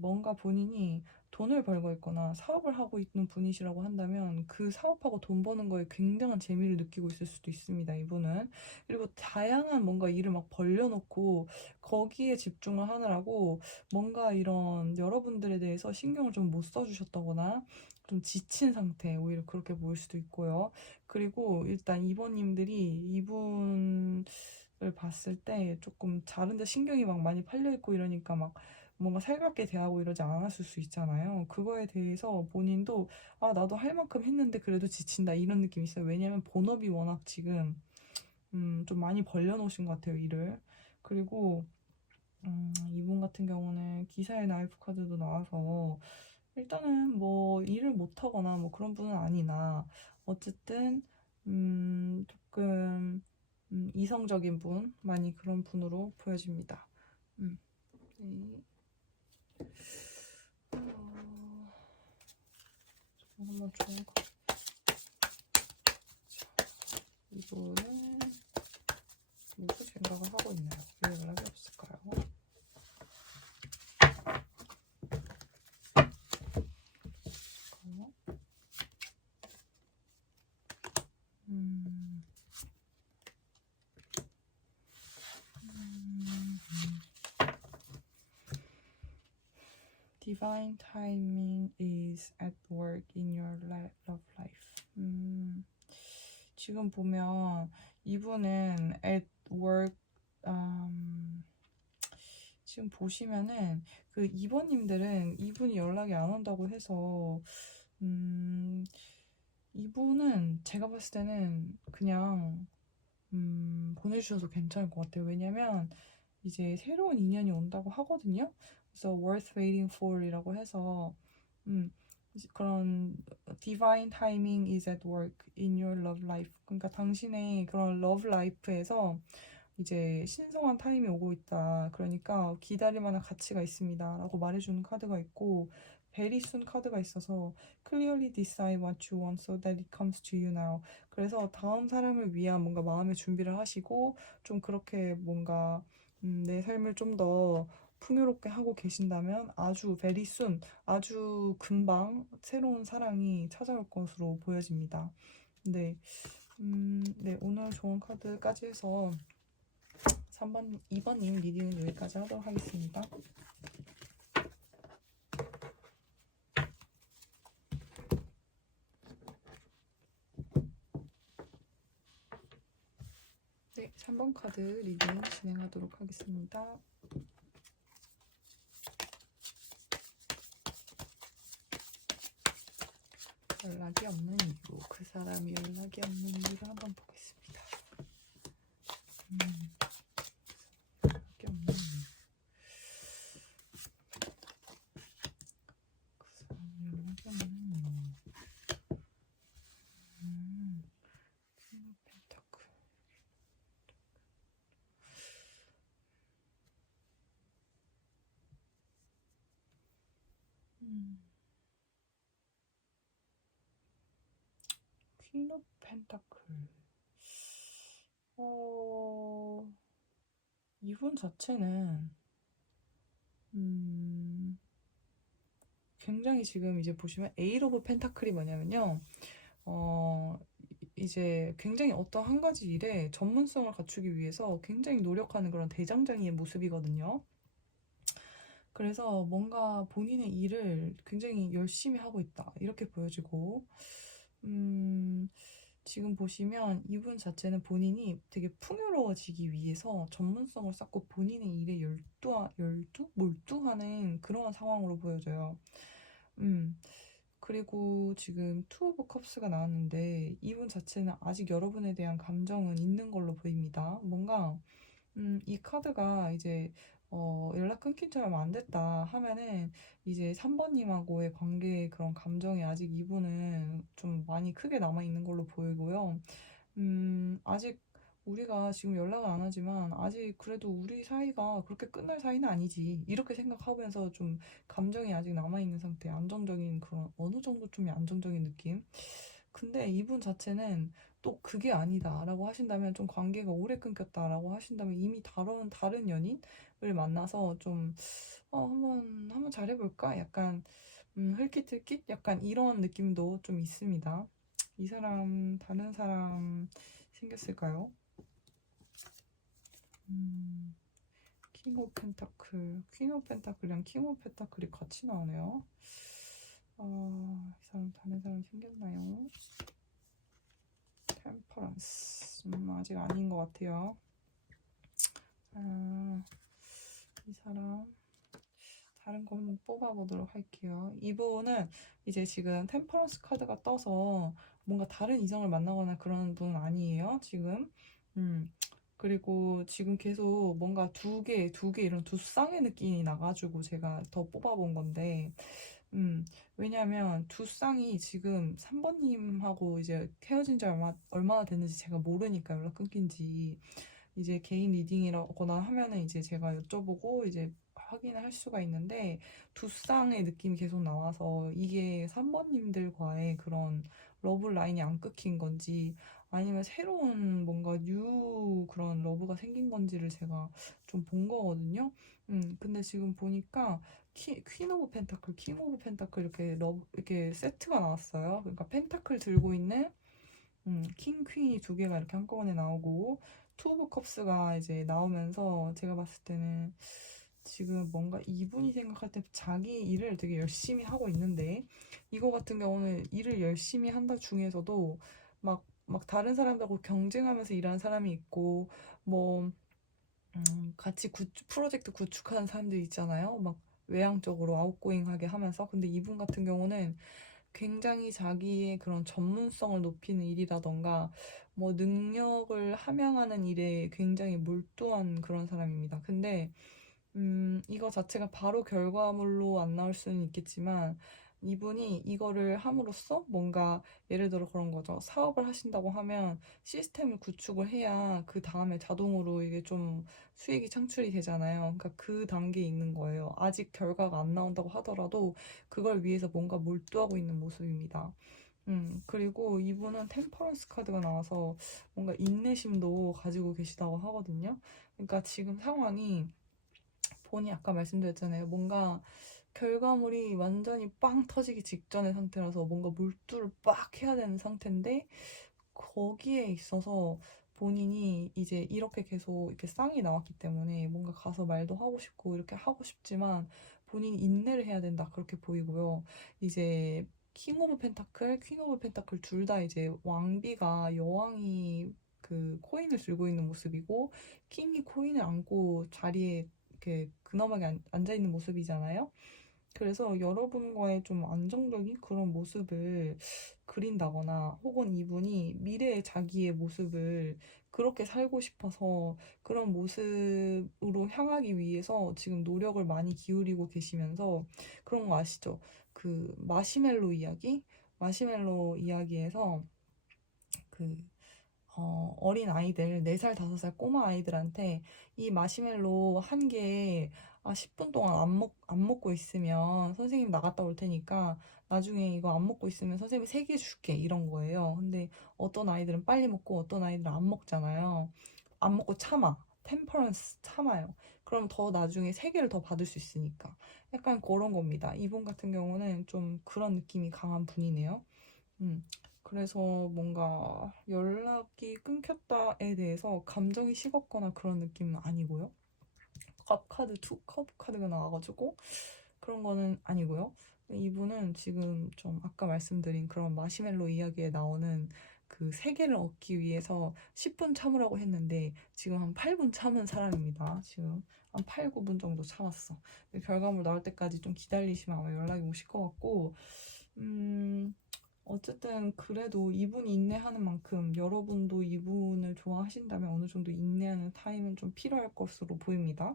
뭔가 본인이 돈을 벌고 있거나 사업을 하고 있는 분이시라고 한다면 그 사업하고 돈 버는 거에 굉장한 재미를 느끼고 있을 수도 있습니다, 이분은. 그리고 다양한 뭔가 일을 막 벌려놓고 거기에 집중을 하느라고 뭔가 이런 여러분들에 대해서 신경을 좀 못 써주셨다거나 좀 지친 상태, 오히려 그렇게 보일 수도 있고요. 그리고 일단 이번님들이 이분을 봤을 때 조금 다른데 신경이 막 많이 팔려있고 이러니까 막 뭔가 살갑게 대하고 이러지 않았을 수 있잖아요. 그거에 대해서 본인도 나도 할 만큼 했는데 그래도 지친다 이런 느낌이 있어요. 왜냐면 본업이 워낙 지금 좀 많이 벌려놓으신 것 같아요, 일을. 그리고 이분 같은 경우는 기사의 나이프 카드도 나와서 일단은 뭐 일을 못하거나 뭐 그런 분은 아니나 어쨌든 조금 이성적인 분, 많이 그런 분으로 보여집니다. 음, 네. 한번 줘볼까? 이분은 무슨 생각을 하고 있나요? 왜 연락이 없을까요? 음, Divine timing is at work in your love life. 지금 보면 이분은 at work, 지금 보시면은 그 2번님들은 이분이 연락이 안 온다고 해서 이분은 제가 봤을 때는 그냥 보내주셔도 괜찮을 것 같아요. 왜냐면 이제 새로운 인연이 온다고 하거든요. 그래서 worth waiting for 이라고 해서 음, 그런 divine timing is at work in your love life. 그러니까 당신의 그런 love life에서 이제 신성한 타임이 오고 있다. 그러니까 기다릴 만한 가치가 있습니다. 라고 말해주는 카드가 있고, very soon 카드가 있어서 clearly decide what you want so that it comes to you now. 그래서 다음 사람을 위한 뭔가 마음의 준비를 하시고, 좀 그렇게 뭔가 내 삶을 좀 더 풍요롭게 하고 계신다면 아주 very soon, 아주 금방 새로운 사랑이 찾아올 것으로 보여집니다. 네, 네, 오늘 좋은 카드까지 해서 3번, 2번님 리딩은 여기까지 하도록 하겠습니다. 네, 3번 카드 리딩 진행하도록 하겠습니다. 연락이 없는 이유, 그 사람이 연락이 없는 이유를 한번 보겠습니다. 연락이 없는 이유. 그 사람이 연락이 없는 이유. 펜타클. 퀸 오브 펜타클. 이분 자체는 굉장히 지금 이제 보시면 에잇 오브 펜타클이 뭐냐면요. 이제 굉장히 어떤 한 가지 일에 전문성을 갖추기 위해서 굉장히 노력하는 그런 대장장이의 모습이거든요. 그래서 뭔가 본인의 일을 굉장히 열심히 하고 있다. 이렇게 보여지고, 지금 보시면 이분 자체는 본인이 되게 풍요로워지기 위해서 전문성을 쌓고 본인의 일에 몰두하는 그러한 상황으로 보여져요. 음, 그리고 지금 투 오브 컵스가 나왔는데 이분 자체는 아직 여러분에 대한 감정은 있는 걸로 보입니다. 뭔가 이 카드가 이제 연락 끊긴 지 얼마 안 됐다 하면은 이제 3번님하고의 관계의 그런 감정이 아직 이분은 좀 많이 크게 남아있는 걸로 보이고요. 아직 우리가 지금 연락은 안 하지만 아직 그래도 우리 사이가 그렇게 끝날 사이는 아니지. 이렇게 생각하면서 좀 감정이 아직 남아있는 상태, 안정적인 그런 어느 정도 좀 안정적인 느낌? 근데 이분 자체는 또 그게 아니다라고 하신다면 좀 관계가 오래 끊겼다라고 하신다면 이미 다른 연인을 만나서 좀 한번 잘해볼까? 약간 흘깃흘깃? 약간 이런 느낌도 좀 있습니다. 이 사람 다른 사람 생겼을까요? 음, 킹 오브 펜타클, 퀸 오브 펜타클이랑 킹 오브 펜타클이 같이 나오네요. 이 사람 다른 사람 생겼나요? 템퍼런스. 아직 아닌 것 같아요. 이 사람 다른 거 한번 뽑아보도록 할게요. 이분은 이제 지금 템퍼런스 카드가 떠서 뭔가 다른 이성을 만나거나 그런 분은 아니에요. 지금. 그리고 지금 계속 뭔가 두 개 이런 두 쌍의 느낌이 나가지고 제가 더 뽑아본 건데, 왜냐면 두 쌍이 지금 3번님하고 이제 헤어진 지 얼마나 됐는지 제가 모르니까 연락 끊긴 지 이제 개인 리딩이라거나 하면은 이제 제가 여쭤보고 이제 확인을 할 수가 있는데 두 쌍의 느낌이 계속 나와서 이게 3번님들과의 그런 러브 라인이 안 끊긴 건지 아니면 새로운 뭔가 뉴 그런 러브가 생긴 건지를 제가 좀 본 거거든요. 근데 지금 보니까 퀸 오브 펜타클, 킹 오브 펜타클 이렇게 세트가 나왔어요. 그러니까 펜타클 들고 있는 킹, 퀸이 두 개가 이렇게 한꺼번에 나오고 투 오브 컵스가 이제 나오면서 제가 봤을 때는 지금 뭔가 이분이 생각할 때 자기 일을 되게 열심히 하고 있는데 이거 같은 경우는 일을 열심히 한다 중에서도 막 다른 사람들하고 경쟁하면서 일하는 사람이 있고 뭐 같이 프로젝트 구축하는 사람들 있잖아요. 막 외향적으로 아웃고잉하게 하면서 근데 이분 같은 경우는 굉장히 자기의 그런 전문성을 높이는 일이라던가 뭐 능력을 함양하는 일에 굉장히 몰두한 그런 사람입니다. 근데 이거 자체가 바로 결과물로 안 나올 수는 있겠지만 이분이 이거를 함으로써 뭔가 예를 들어 그런 거죠. 사업을 하신다고 하면 시스템을 구축을 해야 그 다음에 자동으로 이게 좀 수익이 창출이 되잖아요. 그러니까 그 단계에 있는 거예요. 아직 결과가 안 나온다고 하더라도 그걸 위해서 뭔가 몰두하고 있는 모습입니다. 그리고 이분은 템퍼런스 카드가 나와서 뭔가 인내심도 가지고 계시다고 하거든요. 그러니까 지금 상황이 본이 아까 말씀드렸잖아요. 뭔가 결과물이 완전히 빵 터지기 직전의 상태라서 뭔가 몰두를 빡 해야 되는 상태인데 거기에 있어서 본인이 이제 이렇게 계속 이렇게 쌍이 나왔기 때문에 뭔가 가서 말도 하고 싶고 이렇게 하고 싶지만 본인이 인내를 해야 된다 그렇게 보이고요. 이제 킹 오브 펜타클, 퀸 오브 펜타클 둘 다 이제 왕비가 여왕이 그 코인을 들고 있는 모습이고 킹이 코인을 안고 자리에 이렇게 근엄하게 앉아 있는 모습이잖아요. 그래서 여러분과의 좀 안정적인 그런 모습을 그린다거나 혹은 이분이 미래의 자기의 모습을 그렇게 살고 싶어서 그런 모습으로 향하기 위해서 지금 노력을 많이 기울이고 계시면서 그런 거 아시죠? 그 마시멜로 이야기? 마시멜로 이야기에서 그 어린 아이들, 4살, 5살 꼬마 아이들한테 이 마시멜로 한 개에 10분 동안 안 먹고 있으면 선생님 나갔다 올 테니까 나중에 이거 안 먹고 있으면 선생님이 3개 줄게. 이런 거예요. 근데 어떤 아이들은 빨리 먹고 어떤 아이들은 안 먹잖아요. 안 먹고 참아. 템퍼런스 참아요. 그럼 더 나중에 3개를 더 받을 수 있으니까. 약간 그런 겁니다. 이분 같은 경우는 좀 그런 느낌이 강한 분이네요. 음. 그래서 뭔가 연락이 끊겼다에 대해서 감정이 식었거나 그런 느낌은 아니고요. 컵 카드가 나와가지고 그런 거는 아니고요. 이분은 지금 좀 아까 말씀드린 그런 마시멜로 이야기에 나오는 그 세계를 얻기 위해서 10분 참으라고 했는데 지금 한 8분 참은 사람입니다. 지금 한 8, 9분 정도 참았어. 결과물 나올 때까지 좀 기다리시면 아마 연락이 오실 것 같고, 어쨌든 그래도 이분이 인내하는 만큼 여러분도 이분을 좋아하신다면 어느 정도 인내하는 타임은 좀 필요할 것으로 보입니다.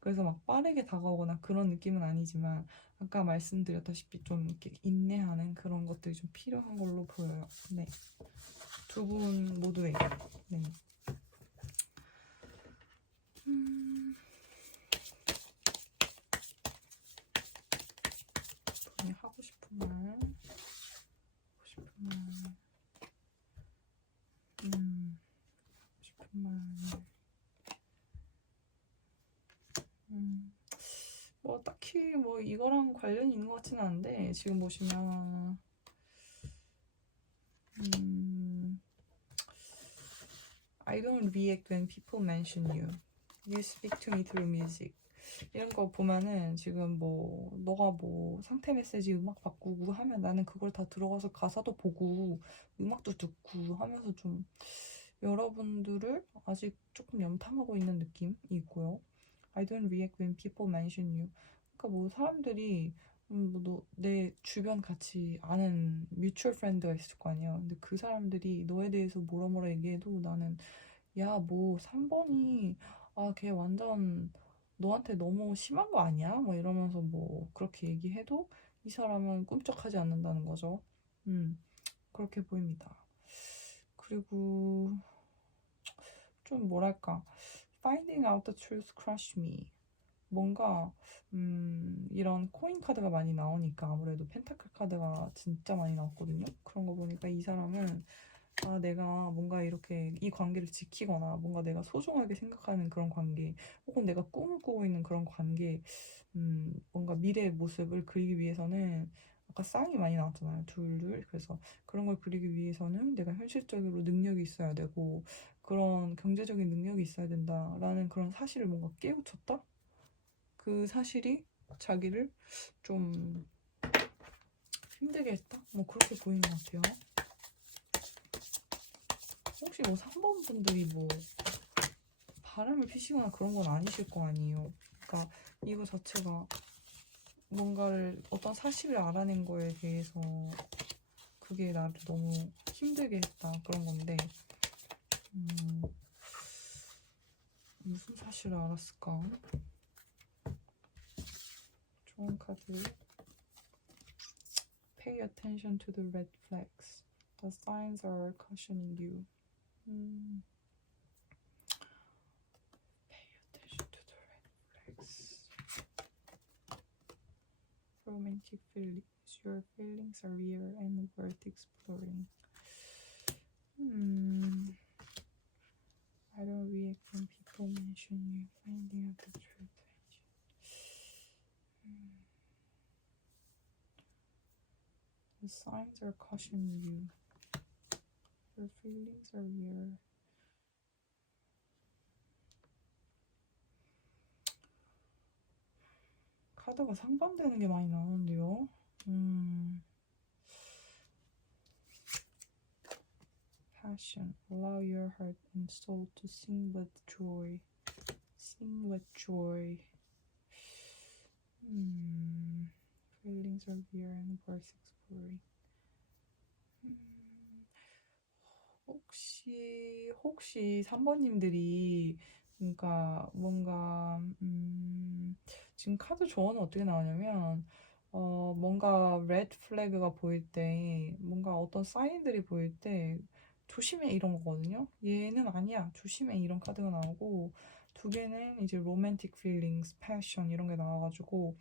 그래서 막 빠르게 다가오거나 그런 느낌은 아니지만 아까 말씀드렸다시피 좀 이렇게 인내하는 그런 것들이 좀 필요한 걸로 보여요. 네. 두 분 모두에게. 네. 본인이 하고 싶은 말. 하고 싶은 말. 하고 싶은 말. 뭐 딱히 뭐 이거랑 관련이 있는 것 같지는 않은데 지금 보시면 I don't react when people mention you. You speak to me through music. 이런 거 보면은 지금 뭐 너가 뭐 상태 메시지 음악 바꾸고 하면 나는 그걸 다 들어가서 가사도 보고 음악도 듣고 하면서 좀 여러분들을 아직 조금 염탐하고 있는 느낌이 있고요. I don't react when people mention you. 그러니까 뭐 사람들이 내 주변 같이 아는 뮤추얼 프렌드가 있을 거 아니에요. 근데 그 사람들이 너에 대해서 뭐라 뭐라 얘기해도 나는 야, 뭐 3번이 걔 완전 너한테 너무 심한 거 아니야? 뭐 이러면서 뭐 그렇게 얘기해도 이 사람은 꿈쩍하지 않는다는 거죠. 그렇게 보입니다. 그리고 좀 뭐랄까 Finding out the truth crush me. 뭔가 이런 코인 카드가 많이 나오니까 아무래도 펜타클 카드가 진짜 많이 나왔거든요. 그런 거 보니까 이 사람은 내가 뭔가 이렇게 이 관계를 지키거나 뭔가 내가 소중하게 생각하는 그런 관계 혹은 내가 꿈을 꾸고 있는 그런 관계 뭔가 미래의 모습을 그리기 위해서는 아까 쌍이 많이 나왔잖아요. 둘. 그래서 그런 걸 그리기 위해서는 내가 현실적으로 능력이 있어야 되고 그런 경제적인 능력이 있어야 된다라는 그런 사실을 뭔가 깨우쳤다? 그 사실이 자기를 좀 힘들게 했다? 뭐 그렇게 보이는 것 같아요. 혹시 뭐 3번 분들이 뭐 바람을 피시거나 그런 건 아니실 거 아니에요. 그러니까 이거 자체가 뭔가를 어떤 사실을 알아낸 거에 대해서 그게 나를 너무 힘들게 했다 그런 건데 무슨 사실을 알았을까? 좋은 카드. Pay attention to the red flags. The signs are cautioning you. Pay attention to the red flags. Romantic feelings. Your feelings are real and worth exploring. I don't react when people mention you. Finding out the truth. The signs are cautioning you. Your feelings are real. 카드가 상반되는 게 많이 나오는데요. Passion. Allow your heart and soul to sing with joy. Sing with joy. Feelings are real and worth exploring. 혹시 3번님들이 그러니까 뭔가 지금 카드 조언은 어떻게 나오냐면 뭔가 레드 플래그가 보일 때 뭔가 어떤 사인들이 보일 때 조심해 이런 거거든요. 얘는 아니야 조심해 이런 카드가 나오고 두 개는 이제 로맨틱 필링스, 패션 이런 게 나와가지고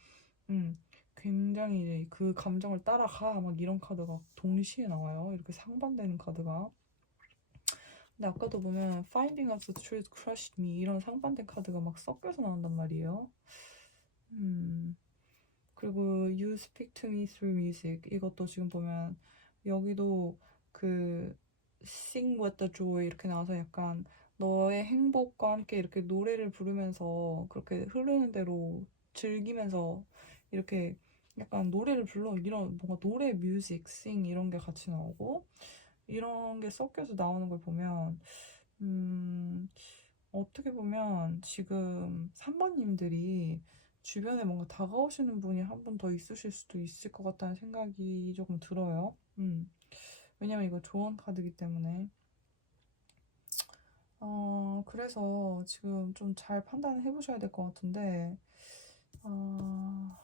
굉장히 이제 그 감정을 따라가 막 이런 카드가 동시에 나와요. 이렇게 상반되는 카드가. 근데 아까도 보면 Finding out the truth crushed me 이런 상반된 카드가 막 섞여서 나온단 말이에요. 그리고 You speak to me through music 이것도 지금 보면 여기도 그 Sing with the joy 이렇게 나와서 약간 너의 행복과 함께 이렇게 노래를 부르면서 그렇게 흐르는 대로 즐기면서 이렇게 약간 노래를 불러 이런 뭔가 노래 뮤직, 싱 이런 게 같이 나오고 이런 게 섞여서 나오는 걸 보면 어떻게 보면 지금 3번님들이 주변에 뭔가 다가오시는 분이 한 분 더 있으실 수도 있을 것 같다는 생각이 조금 들어요. 왜냐면 이거 조언 카드이기 때문에. 그래서 지금 좀 잘 판단을 해보셔야 될 것 같은데, 어,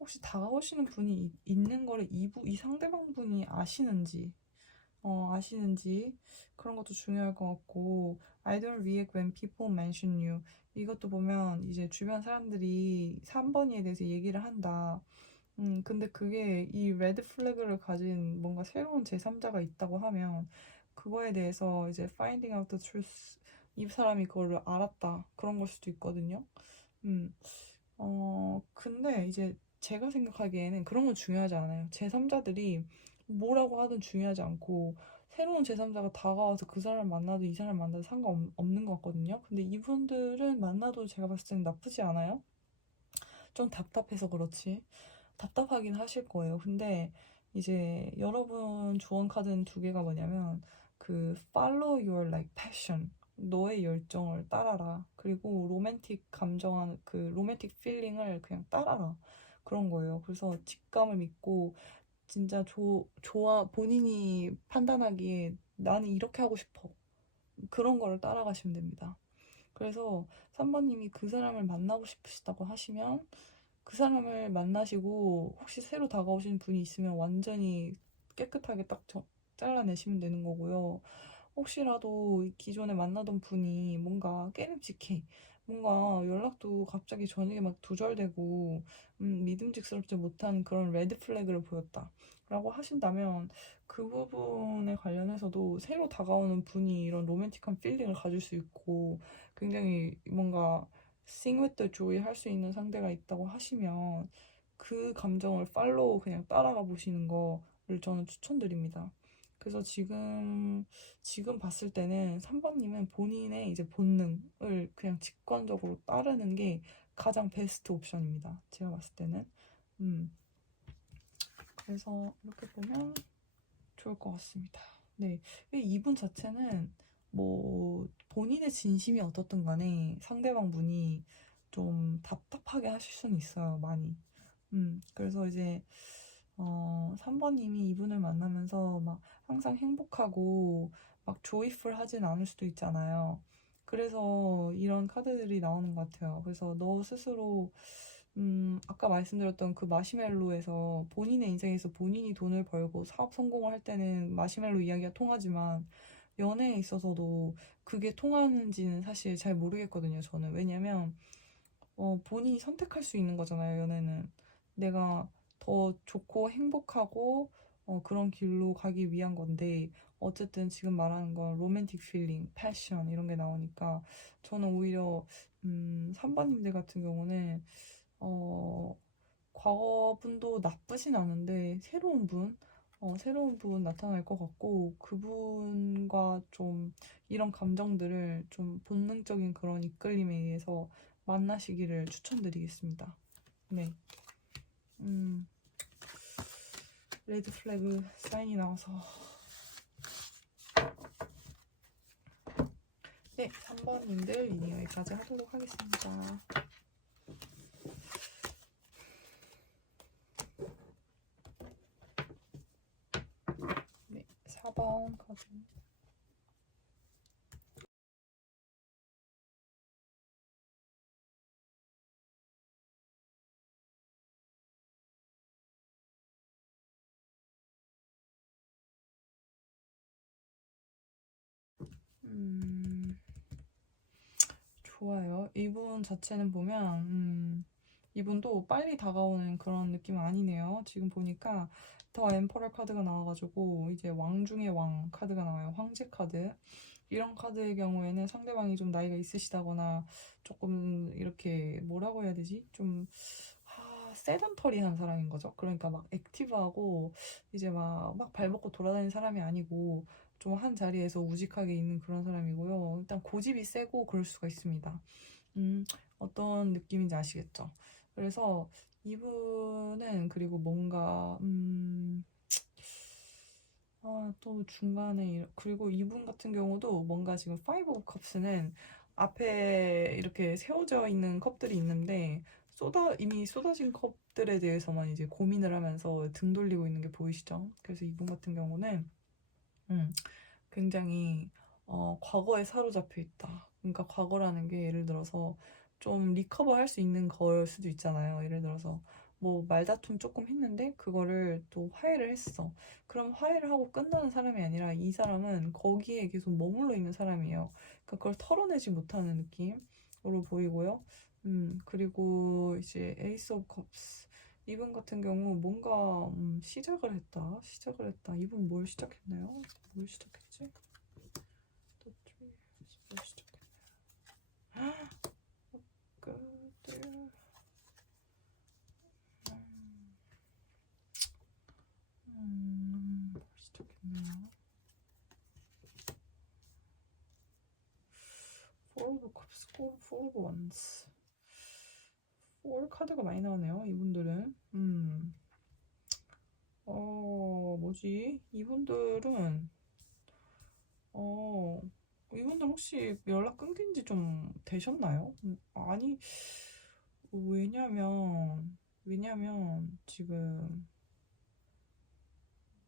혹시 다가오시는 분이 있는 거를 이 상대방 분이 아시는지 그런 것도 중요할 것 같고, I don't react when people mention you. 이것도 보면 이제 주변 사람들이 3번이에 대해서 얘기를 한다. 근데 그게 이 레드 플래그를 가진 뭔가 새로운 제3자가 있다고 하면 그거에 대해서 이제 finding out the truth, 이 사람이 그거를 알았다. 그런 걸 수도 있거든요. 음, 근데 이제 제가 생각하기에는 그런 건 중요하지 않아요. 제3자들이 뭐라고 하든 중요하지 않고 새로운 제3자가 다가와서 그 사람 만나도 이 사람 만나도 상관없는 것 같거든요. 근데 이분들은 만나도 제가 봤을 때는 나쁘지 않아요. 좀 답답해서 그렇지. 답답하긴 하실 거예요. 근데 이제 여러분 조언 카드는 두 개가 뭐냐면 그 follow your like passion, 너의 열정을 따라라. 그리고 로맨틱 감정, 그 로맨틱 필링을 그냥 따라라. 그런 거예요. 그래서 직감을 믿고 진짜 본인이 판단하기에 나는 이렇게 하고 싶어. 그런 거를 따라가시면 됩니다. 그래서 3번님이 그 사람을 만나고 싶으시다고 하시면 그 사람을 만나시고 혹시 새로 다가오신 분이 있으면 완전히 깨끗하게 딱 잘라내시면 되는 거고요. 혹시라도 기존에 만나던 분이 뭔가 깨름직해. 뭔가 연락도 갑자기 저녁에 막 두절되고, 믿음직스럽지 못한 그런 레드 플래그를 보였다. 라고 하신다면, 그 부분에 관련해서도 새로 다가오는 분이 이런 로맨틱한 필링을 가질 수 있고, 굉장히 뭔가 sing with the joy 할 수 있는 상대가 있다고 하시면, 그 감정을 팔로우 그냥 따라가 보시는 거를 저는 추천드립니다. 그래서 지금 봤을 때는 3번님은 본인의 이제 본능을 그냥 직관적으로 따르는 게 가장 베스트 옵션입니다. 제가 봤을 때는. 음, 그래서 이렇게 보면 좋을 것 같습니다. 네. 이분 자체는 뭐 본인의 진심이 어떻든 간에 상대방 분이 좀 답답하게 하실 수는 있어요, 많이. 그래서 이제 3번님이 이분을 만나면서 막 항상 행복하고 막 조이풀 하진 않을 수도 있잖아요. 그래서 이런 카드들이 나오는 것 같아요. 그래서 너 스스로, 아까 말씀드렸던 그 마시멜로에서 본인의 인생에서 본인이 돈을 벌고 사업 성공을 할 때는 마시멜로 이야기가 통하지만 연애에 있어서도 그게 통하는지는 사실 잘 모르겠거든요, 저는. 왜냐면 본인이 선택할 수 있는 거잖아요, 연애는. 내가 더 좋고 행복하고 그런 길로 가기 위한 건데, 어쨌든 지금 말하는 건 로맨틱 필링, 패션 이런 게 나오니까 저는 오히려 3번님들 같은 경우는 어, 과거분도 나쁘진 않은데 새로운 분 나타날 것 같고 그분과 좀 이런 감정들을 좀 본능적인 그런 이끌림에 의해서 만나시기를 추천드리겠습니다. 네. 음, 레드 플래그 사인이 나와서 네, 3번님들 리딩 여기까지 하도록 하겠습니다. 네, 4번 카드. 좋아요. 이분 자체는 보면, 이분도 빨리 다가오는 그런 느낌은 아니네요. 지금 보니까 더 엠퍼럴 카드가 나와가지고, 이제 왕 중의 왕 카드가 나와요. 황제 카드. 이런 카드의 경우에는 상대방이 좀 나이가 있으시다거나, 조금 이렇게, 뭐라고 해야 되지? 좀, 세던터리한 사람인 거죠. 그러니까 막 액티브하고, 이제 막 발벗고 돌아다니는 사람이 아니고, 좀 한 자리에서 우직하게 있는 그런 사람이고요. 일단 고집이 세고 그럴 수가 있습니다. 어떤 느낌인지 아시겠죠? 그래서 이분은 그리고 뭔가 또 중간에 그리고 이분 같은 경우도 뭔가 지금 파이브 오브 컵스는 앞에 이렇게 세워져 있는 컵들이 있는데 이미 쏟아진 컵들에 대해서만 이제 고민을 하면서 등 돌리고 있는 게 보이시죠? 그래서 이분 같은 경우는 음, 굉장히 과거에 사로잡혀 있다. 그러니까 과거라는 게 예를 들어서 좀 리커버 할 수 있는 걸 수도 있잖아요. 예를 들어서 뭐 말다툼 조금 했는데 그거를 또 화해를 했어. 그럼 화해를 하고 끝나는 사람이 아니라 이 사람은 거기에 계속 머물러 있는 사람이에요. 그러니까 그걸 털어내지 못하는 느낌으로 보이고요. 그리고 이제 에이스 오브 컵스 이분 같은 경우 뭔가 시작을 했다. 이분 뭘 시작했나요? 뭘 시작했지? 또 뭘 시작했나요? 끝을 뭘 시작했나요? Four of Cups, Four of Wands. Four 카드가 많이 나오네요. 이분들은 뭐지? 어, 이분들 혹시 연락 끊긴 지 좀 되셨나요? 아니, 왜냐면, 지금,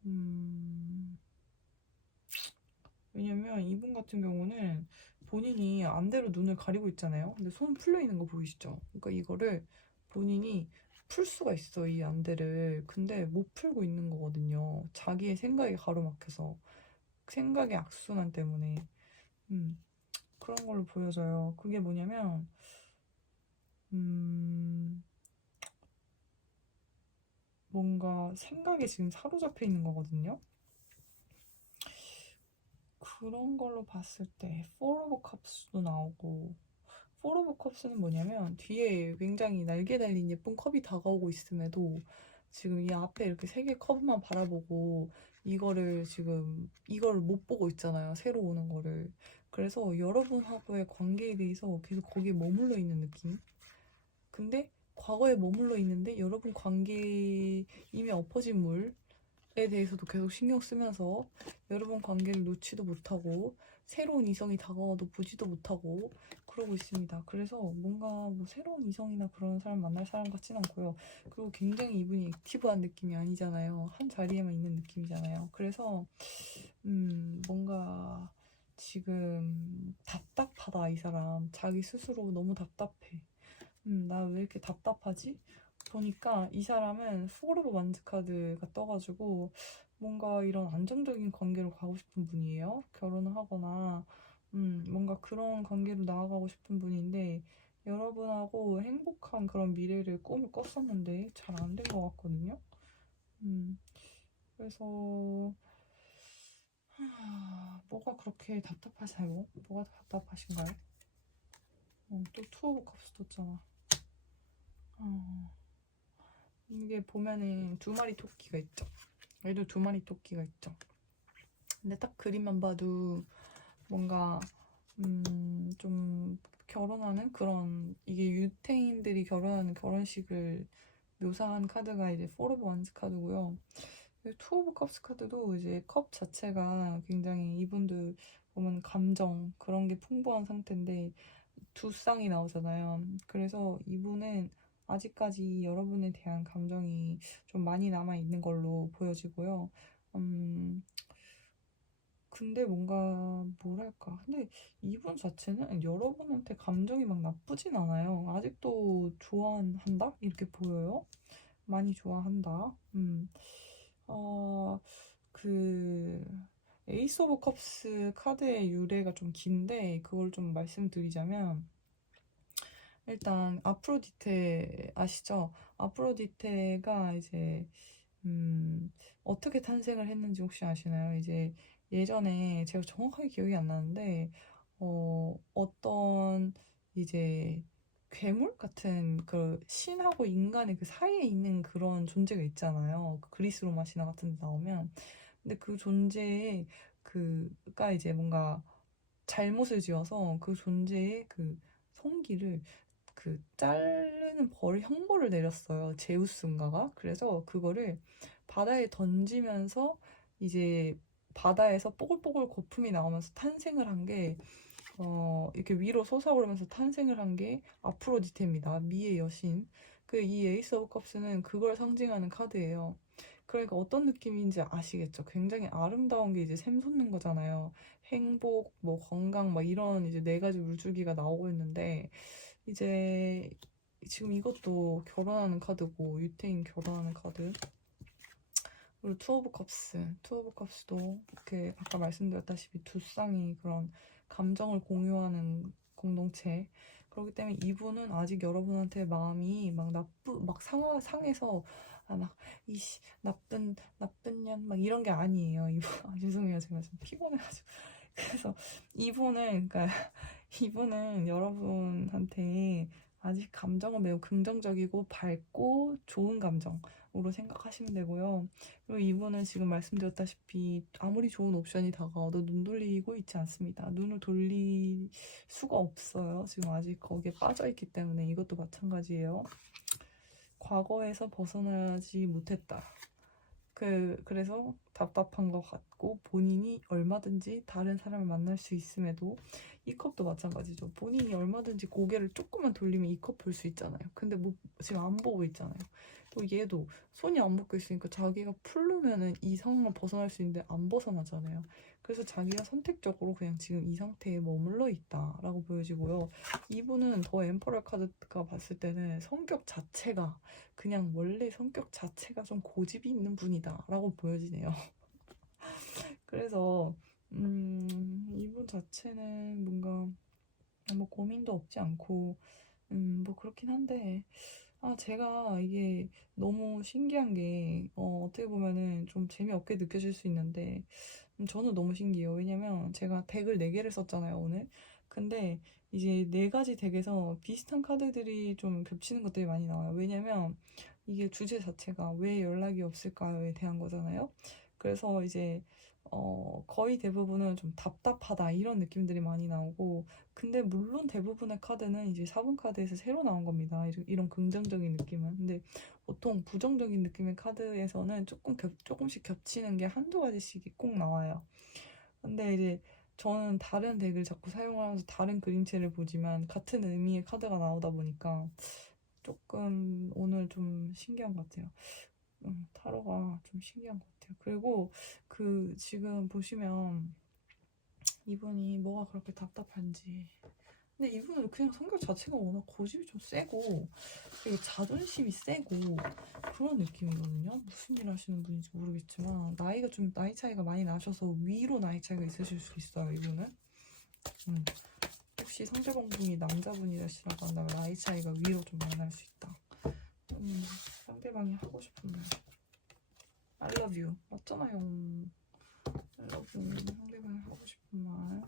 음, 왜냐면 이분 같은 경우는 본인이 안대로 눈을 가리고 있잖아요. 근데 손 풀려 있는 거 보이시죠? 그러니까 이거를 본인이 풀 수가 있어, 이 안대를. 근데 못 풀고 있는 거거든요. 자기의 생각에 가로막혀서. 생각의 악순환 때문에. 음, 그런 걸로 보여져요. 그게 뭐냐면, 음, 뭔가 생각에 지금 사로잡혀 있는 거거든요. 그런 걸로 봤을 때, Four of Cups도 나오고, Four of Cups는 뭐냐면, 뒤에 굉장히 날개 달린 예쁜 컵이 다가오고 있음에도, 지금 이 앞에 이렇게 세 개 컵만 바라보고, 이거를 못 보고 있잖아요. 새로 오는 거를. 그래서 여러분하고의 관계에 대해서 계속 거기에 머물러 있는 느낌? 근데 과거에 머물러 있는데 여러분 관계 이미 엎어진 물에 대해서도 계속 신경 쓰면서 여러분 관계를 놓지도 못하고 새로운 이성이 다가와도 보지도 못하고 그러고 있습니다. 그래서 뭔가 뭐 새로운 이성이나 그런 사람 만날 사람 같진 않고요. 그리고 굉장히 이분이 액티브한 느낌이 아니잖아요. 한 자리에만 있는 느낌이잖아요. 그래서 뭔가 지금 답답하다, 이 사람. 자기 스스로 너무 답답해. 나 왜 이렇게 답답하지? 보니까 이 사람은 포르브 만즈 카드가 떠가지고 뭔가 이런 안정적인 관계로 가고 싶은 분이에요. 결혼을 하거나 뭔가 그런 관계로 나아가고 싶은 분인데 여러분하고 행복한 그런 미래를 꿈을 꿨었는데 잘 안 된 것 같거든요. 음, 그래서 뭐가 그렇게 답답하세요? 뭐가 답답하신가요? 또 투어 오브 컵스 떴잖아. 어, 이게 보면은 두 마리 토끼가 있죠. 얘도 두 마리 토끼가 있죠. 근데 딱 그림만 봐도 뭔가 좀 결혼하는 그런 이게 유태인들이 결혼하는 결혼식을 묘사한 카드가 이제 포 오브 원스 카드고요. 투 오브 컵스 카드도 이제 컵 자체가 굉장히 이분들 보면 감정 그런 게 풍부한 상태인데 두 쌍이 나오잖아요. 그래서 이분은 아직까지 여러분에 대한 감정이 좀 많이 남아 있는 걸로 보여지고요. 음, 근데 뭔가 뭐랄까. 근데 이분 자체는 여러분한테 감정이 막 나쁘진 않아요. 아직도 좋아한다? 이렇게 보여요. 많이 좋아한다. 어, 그 에이스 오브 컵스 카드의 유래가 좀 긴데 그걸 좀 말씀드리자면 일단 아프로디테 아시죠? 아프로디테가 이제 어떻게 탄생을 했는지 혹시 아시나요? 이제 예전에 제가 정확하게 기억이 안 나는데 어떤 이제 괴물 같은 그 신하고 인간의 그 사이에 있는 그런 존재가 있잖아요. 그 그리스 로마 신화 같은 데 나오면 근데 그 존재의 그가 이제 뭔가 잘못을 지어서 그 존재의 그 성기를 자르는 형벌을 내렸어요. 제우스인가가. 그래서 그거를 바다에 던지면서 이제 바다에서 뽀글뽀글 거품이 나오면서 탄생을 한 게, 이렇게 위로 솟아오르면서 탄생을 한 게 아프로디테입니다. 미의 여신. 이 에이스 오브 컵스는 그걸 상징하는 카드예요. 그러니까 어떤 느낌인지 아시겠죠? 굉장히 아름다운 게 이제 샘솟는 거잖아요. 행복, 뭐 건강, 막 이런 이제 네 가지 물줄기가 나오고 있는데, 이제 지금 이것도 결혼하는 카드고, 유태인 결혼하는 카드. 그리고 투 오브 컵스. 투 오브 컵스도 이렇게 아까 말씀드렸다시피 두 쌍이 그런 감정을 공유하는 공동체. 그렇기 때문에 이분은 아직 여러분한테 마음이 막 상해서, 막, 이씨, 나쁜 년, 막 이런 게 아니에요. 이분, 죄송해요. 제가 지금 피곤해가지고. 그래서 그러니까, 이분은 여러분한테 아직 감정은 매우 긍정적이고 밝고 좋은 감정으로 생각하시면 되고요. 그리고 이분은 지금 말씀드렸다시피 아무리 좋은 옵션이 다가와도 눈 돌리고 있지 않습니다. 눈을 돌릴 수가 없어요. 지금 아직 거기에 빠져있기 때문에 이것도 마찬가지예요. 과거에서 벗어나지 못했다. 그래서 답답한 것 같고 본인이 얼마든지 다른 사람을 만날 수 있음에도 이 컵도 마찬가지죠. 본인이 얼마든지 고개를 조금만 돌리면 이 컵 볼 수 있잖아요. 근데 뭐 지금 안 보고 있잖아요. 또 얘도 손이 안 먹고 있으니까 자기가 풀르면은 이 상황을 벗어날 수 있는데 안 벗어나잖아요. 그래서 자기가 선택적으로 그냥 지금 이 상태에 머물러 있다라고 보여지고요. 이분은 더 엠퍼럴 카드가 봤을 때는 성격 자체가 그냥 원래 성격 자체가 좀 고집이 있는 분이다 라고 보여지네요. 그래서 이분 자체는 뭔가 뭐 고민도 없지 않고 뭐 그렇긴 한데 제가 이게 너무 신기한 게 어떻게 보면은 좀 재미없게 느껴질 수 있는데 저는 너무 신기해요. 왜냐면 제가 덱을 4개를 썼잖아요, 오늘. 근데 이제 4가지 덱에서 비슷한 카드들이 좀 겹치는 것들이 많이 나와요. 왜냐면 이게 주제 자체가 왜 연락이 없을까요에 대한 거잖아요. 그래서 이제 거의 대부분은 좀 답답하다 이런 느낌들이 많이 나오고, 근데 물론 대부분의 카드는 이제 4분 카드에서 새로 나온 겁니다. 이런 긍정적인 느낌은. 근데 보통 부정적인 느낌의 카드에서는 조금씩 겹치는 게 한두 가지씩 꼭 나와요. 근데 이제 저는 다른 덱을 자꾸 사용하면서 다른 그림체를 보지만 같은 의미의 카드가 나오다 보니까 조금 오늘 좀 신기한 것 같아요. 타로가 좀 신기한 것 같아요. 그리고 지금 보시면 이분이 뭐가 그렇게 답답한지. 근데 이분은 그냥 성격 자체가 워낙 고집이 좀 세고 되게 자존심이 세고 그런 느낌이거든요. 무슨 일 하시는 분인지 모르겠지만 나이 차이가 많이 나셔서 위로 나이 차이가 있으실 수 있어요. 이분은. 혹시 상대방 분이 남자분이시라고 한다면 나이 차이가 위로 좀 많이 날 수 있다. 상대방이 하고 싶은 말 I love you 맞잖아요. I love you 상대방이 하고 싶은 말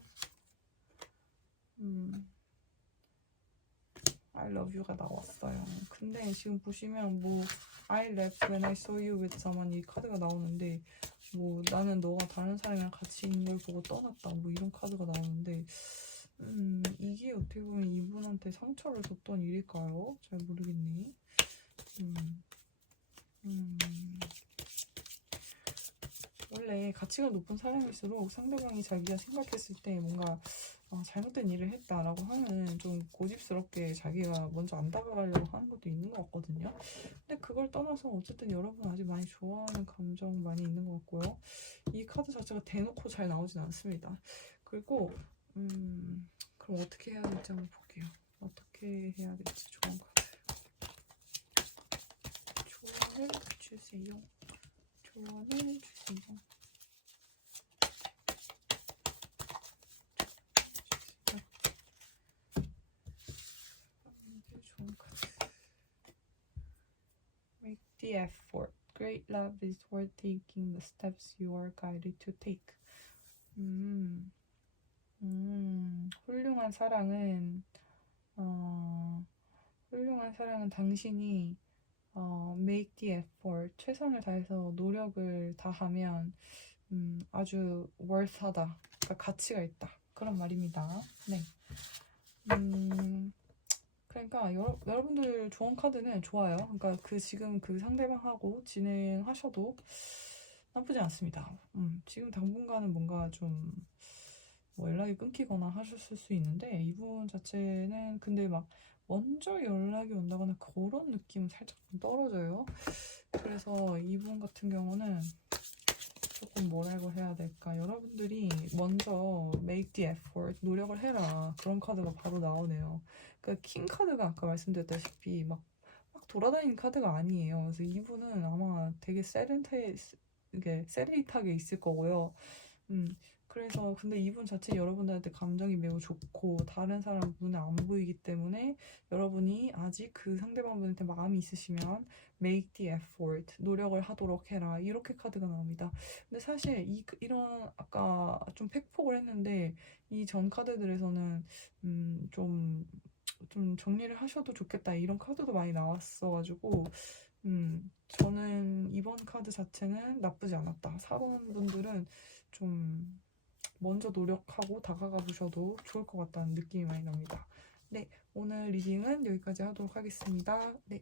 I love you가 나왔어요. 근데 지금 보시면 뭐 I left when I saw you with someone 이 카드가 나오는데 뭐 나는 너가 다른 사람이랑 같이 있는 걸 보고 떠났다 뭐 이런 카드가 나오는데 이게 어떻게 보면 이분한테 상처를 줬던 일일까요? 잘 모르겠네. 원래 가치가 높은 사람일수록 상대방이 자기가 생각했을 때 뭔가 잘못된 일을 했다라고 하면 좀 고집스럽게 자기가 먼저 안 다가가려고 하는 것도 있는 것 같거든요. 근데 그걸 떠나서 어쨌든 여러분 아직 많이 좋아하는 감정 많이 있는 것 같고요. 이 카드 자체가 대놓고 잘 나오진 않습니다. 그리고 그럼 어떻게 해야 될지 한번 볼게요. 어떻게 해야 될지 좋은 카드. 조언을 주세요. 조언을 주세요. 좋은 카드. Make the effort. Great love is worth taking the steps you are guided to take. 훌륭한 사랑은 당신이 make the effort, 최선을 다해서 노력을 다하면 아주 worth하다, 그러니까 가치가 있다 그런 말입니다. 네. 그러니까 여러분들 좋은 카드는 좋아요. 그러니까 지금 그 상대방하고 진행하셔도 나쁘지 않습니다. 지금 당분간은 뭔가 좀 뭐 연락이 끊기거나 하셨을 수 있는데 이분 자체는 근데 막 먼저 연락이 온다거나 그런 느낌은 살짝 좀 떨어져요. 그래서 이분 같은 경우는 조금 뭐라고 해야 될까? 여러분들이 먼저 make the effort, 노력을 해라. 그런 카드가 바로 나오네요. 그러니까 킹 카드가 아까 말씀드렸다시피 막 돌아다니는 카드가 아니에요. 그래서 이분은 아마 되게 이게 세레이트하게 있을 거고요. 음, 그래서 근데 이분 자체 여러분들한테 감정이 매우 좋고 다른 사람 눈에 안 보이기 때문에 여러분이 아직 그 상대방분한테 마음이 있으시면 make the effort, 노력을 하도록 해라. 이렇게 카드가 나옵니다. 근데 사실 이런 아까 좀 팩폭을 했는데 이 전 카드들에서는 좀 정리를 하셔도 좋겠다 이런 카드도 많이 나왔어가지고 저는 이번 카드 자체는 나쁘지 않았다. 4번 분들은 좀 먼저 노력하고 다가가 보셔도 좋을 것 같다는 느낌이 많이 납니다. 네, 오늘 리딩은 여기까지 하도록 하겠습니다. 네,